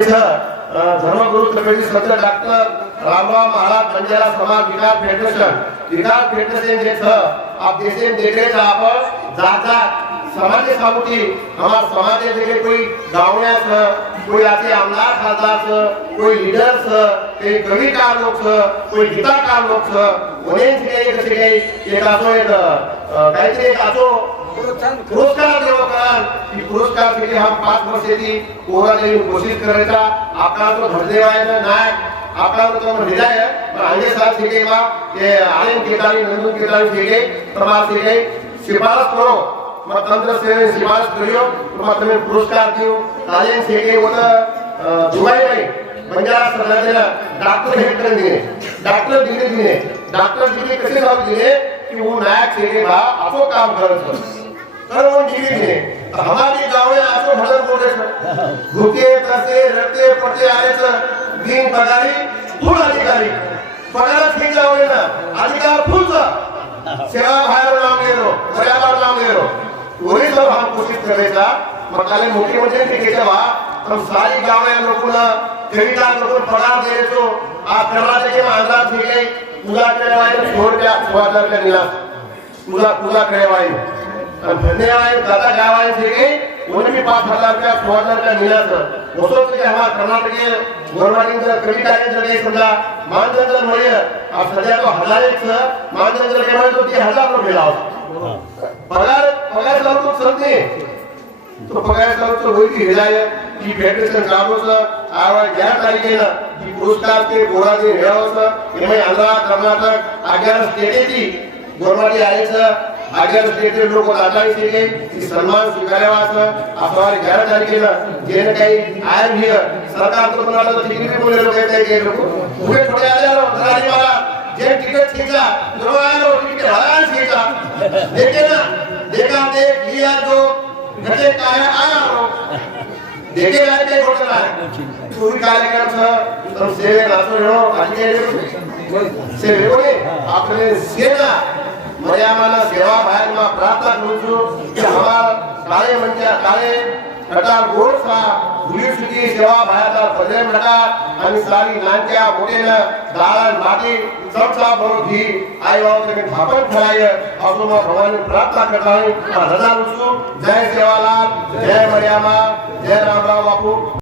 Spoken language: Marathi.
धर्मगुरु कमिटी संत डॉक्टर रामराव महाराज बंजारा समाज विकास फेडरेशन. विकास फेडरेशन जे था आप देशे देखे छ आप जाता समाज के सामुटी हमार समाज के जगह कोई गावण्या छ कोई आते आमदार खासदार छ कोई लीडर छ कोई कविकार लोग छ कोई गीताकार लोग छ उन्हें जगह एक जगह एक आसो एक अं, काहीतरी एक आसो पुरस्कार देव की पुरस्कार पेटी हा पाच वर्षाची पोहराने घोषित करायचा. आपला तो धरदेवायचा नाही. आपला तो हृदय पण आगे साहेब शेगे बा ते आनंद केदारी नंदन केदारी शेगे प्रभात शेगे शिफारस करो. मग तंत्र सेवे शिफारस करियो. तुम्हाला तुम्ही पुरस्कार देऊ. आनंद शेगे होतं जुगाई नाही म्हणजे सगळ्यांना डॉक्टर हे करून दिले. डॉक्टर डिग्री दिले. डॉक्टर डिग्री कसे जाऊ दिले? की उन्हाळ्यात शेगे बा आपण काम करत तर डिग्री दिले. हमारी गाव में आपको भजन बोले भूखे तसे रडते पटे आले बिन पगारी फुल अधिकारी पगारच ठीक जाऊ ना। अधिकार फुलचा सेवा बाहेर लावून गेलो पर्यावरण लावून गेलो वही सब हम कोशिश करायचा मग त्याला मुख्यमंत्री टिकेच्या बा पण सारी गाव लोकांना कविता लोक पगार द्यायचो आ कर्नाटकी आंध्रा ठीक तुझा केळवाई शोर रुपया सोळा हजार रुपया दिला तुझा तुझा केळवाई आणि धन्यवाद दादा गावाय ठीक उन्हें भी पाँच हजार रुपया सोळा हजार रुपया मिला सर उसो के हमारा गवर्नमेंट कविता के जगह समजा मानदंड अब सध्या तो हजार एक मानदंड के तो ते हजार रुपये मिला पगार पगार तो सर नाही. तो पगार तो की हिलाय की फेडरेशन गावचं आवाज ज्या तारखेला की पुरस्कार ते गोराचे मिळावचं एम आंध्रा कर्नाटक आग्यार स्टेटेची आहे यायचं आग्यार स्टेटचे लोक दाताळी केले की सन्मान स्वीकारावाचं आपण ग्यारा तारखेला जे काही आय एम हिअर सरकार तो बनाला तो तिकीट बोलले लोक काही काही लोक. उभे थोडे आले आलो धराजी मला जे तिकीट खींचा जो आलो तिकीट हरान खींचा देखे ना देखा ते लिया जो घटे काय आया हो? देखे लाय ते घोटाळा आहे तुम्ही काय करायचं तर सेवे नाचो हेळो आणि सेवे हो आपले सेना મર્યાદાના સેવા ભાગમાં પ્રાર્થના કરું છું કે અમારા કાળે મંત્યા કાળે કટાર ગોળ સા ભૂલી સુધી સેવા ભાગના પદરે મટા અને સારી નાંત્યા મોટેના દાળન માટી સબસા બરોધી આયો કે થાપણ થરાય અસુમાં ભગવાનની પ્રાર્થના કરતા હું રજા લઉં છું જય સેવાલાલ જય મર્યાદા જય રામરાવ બાપુ